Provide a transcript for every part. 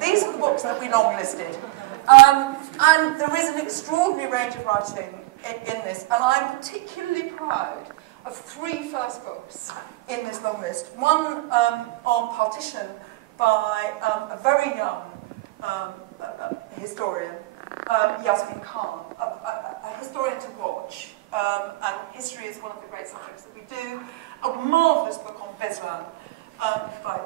These are the books that we long-listed. And there is an extraordinary range of writing in this, and I'm particularly proud of 3 first books in this long list. One on partition by a very young historian, Yasmin Khan, a historian to watch, and history is one of the great subjects that we do. A marvellous book on Beslan by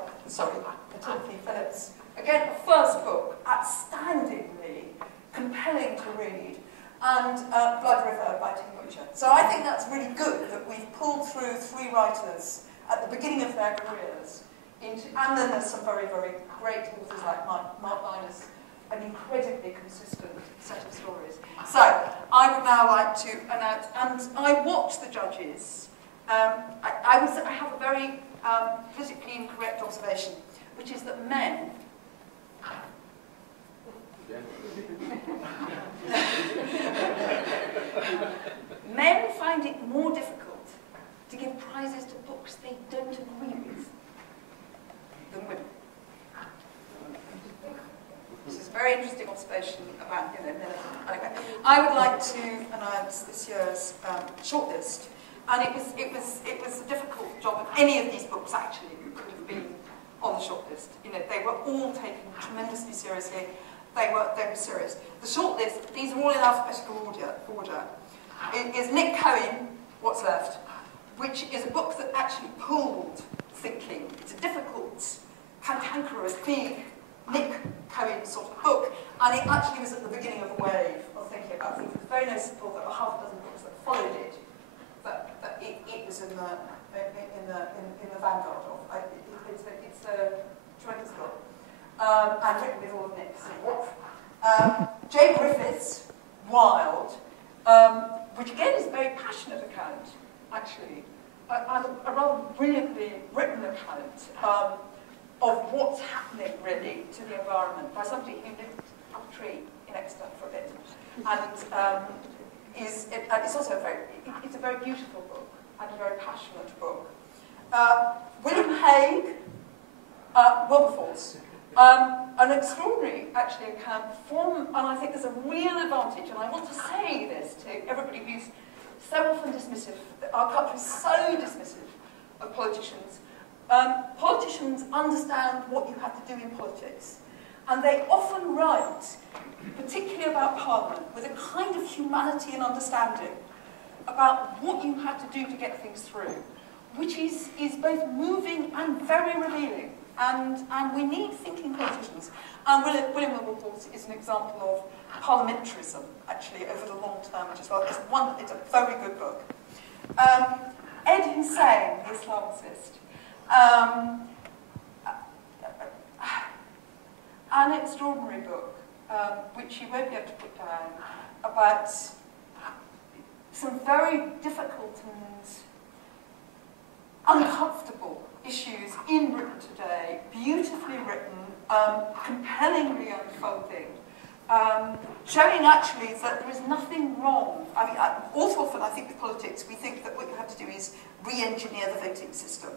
Timothy Phillips. Again, a first book, outstandingly compelling to read, and Blood River by Tim Butcher. So I think that's really good that we've pulled through 3 writers at the beginning of their careers, and then there's some very, very great authors like Mark Linus, an incredibly consistent set of stories. So I would now like to announce, and I watch the judges. I have a very politically incorrect observation, which is that men men find it more difficult to give prizes to books they don't agree with than women. This is a very interesting observation about, men. Anyway, I would like to announce this year's shortlist, and it was a difficult job, and any of these books actually could have been on the shortlist. They were all taken tremendously seriously. They were serious. The shortlist, these are all in alphabetical order. It is Nick Cohen, What's Left, which is a book that actually pulled thinking. It's a difficult, cantankerous, big Nick Cohen sort of book, and it actually was at the beginning of a wave of thinking about things. It was very noticeable that a half dozen books that followed it, that it was in the vanguard of. It's a tremendous book. And written with all of Nick's work. Jane Griffiths, Wild, which again is a very passionate account, actually, and a rather brilliantly written account of what's happening, really, to the environment by somebody who lived up a tree in Exeter for a bit. And it's also it's a very beautiful book and a very passionate book. William Hague, Wilberforce. An extraordinary, actually, account from, and I think there's a real advantage, and I want to say this to everybody who's so often dismissive, our country is so dismissive of politicians. Politicians understand what you have to do in politics, and they often write, particularly about Parliament, with a kind of humanity and understanding about what you have to do to get things through, which is both moving and very revealing. And we need thinking politicians. And William Wilberforce is an example of parliamentarism, actually, over the long term, which is it's a very good book. Ed Hussein, the Islamicist. An extraordinary book, which you won't be able to put down, about some very difficult and uncomfortable issues in Britain today, beautifully written, compellingly unfolding, showing actually that there is nothing wrong. I mean, all too often, I think, with politics, we think that what you have to do is re-engineer the voting system.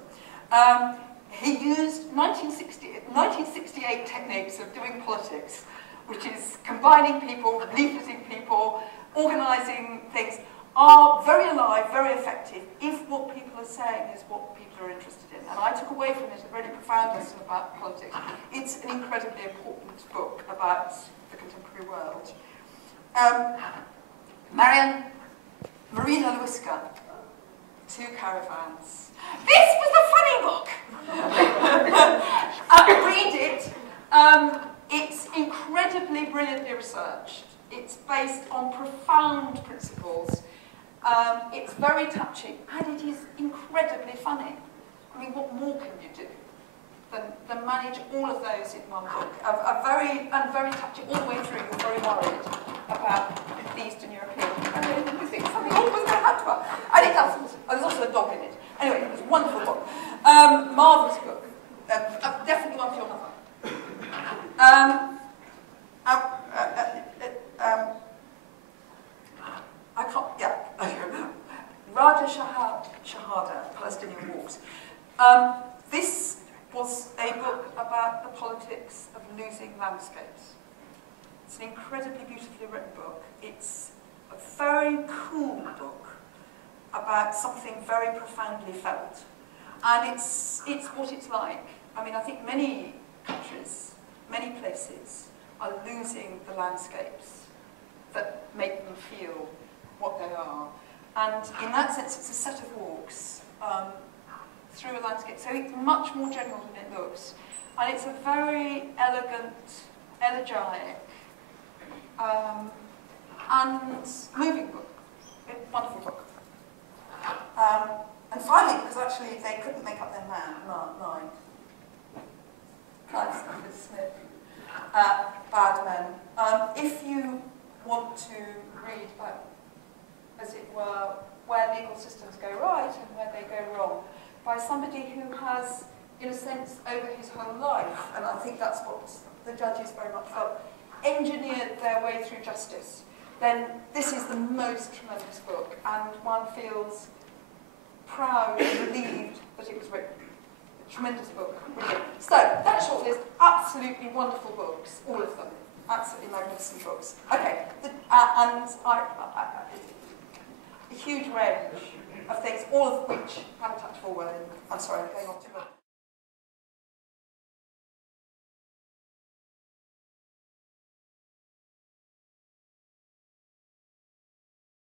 He used 1968 techniques of doing politics, which is combining people, leafleting people, organising things, are very alive, very effective, if what people are saying is what people are interested in. And I took away from it a really profound lesson about politics. It's an incredibly important book about the contemporary world. Marina Lewiska, Two Caravans. This was a funny book! Read it. It's incredibly brilliantly researched. It's based on profound principles. It's very touching, and it is incredibly funny. I mean, what more can you do than manage all of those in one book? Very touching all the way through. You're very worried about the Eastern European. And you think something awful was going to happen to her. And it doesn't. There's also a dog in it. Anyway, it was a wonderful book. Marvellous book. Definitely one for your mother. I can't, yeah. Raja Shahada, Palestinian Walks. This was a book about the politics of losing landscapes. It's an incredibly beautifully written book. It's a very cool book about something very profoundly felt. And it's what it's like. I mean, I think many countries, many places are losing the landscapes that make them feel what they are. And in that sense, it's a set of walks through a landscape. So it's much more general than it looks. And it's a very elegant, elegiac, and moving book. A wonderful book. And finally, because actually they couldn't make up their mind, Clive Smith, Bad Men. If you want to read about, as it were, where legal systems go right and where they go wrong, by somebody who has, in a sense, over his whole life, and I think that's what the judges very much felt, engineered their way through justice, then this is the most tremendous book, and one feels proud and relieved that it was written. A tremendous book, brilliant. So, that shortlist, absolutely wonderful books, all of them. Absolutely magnificent books. Okay, and a huge range of things, all of which have a touch of Orwell in. I'm sorry, I'm going on too much.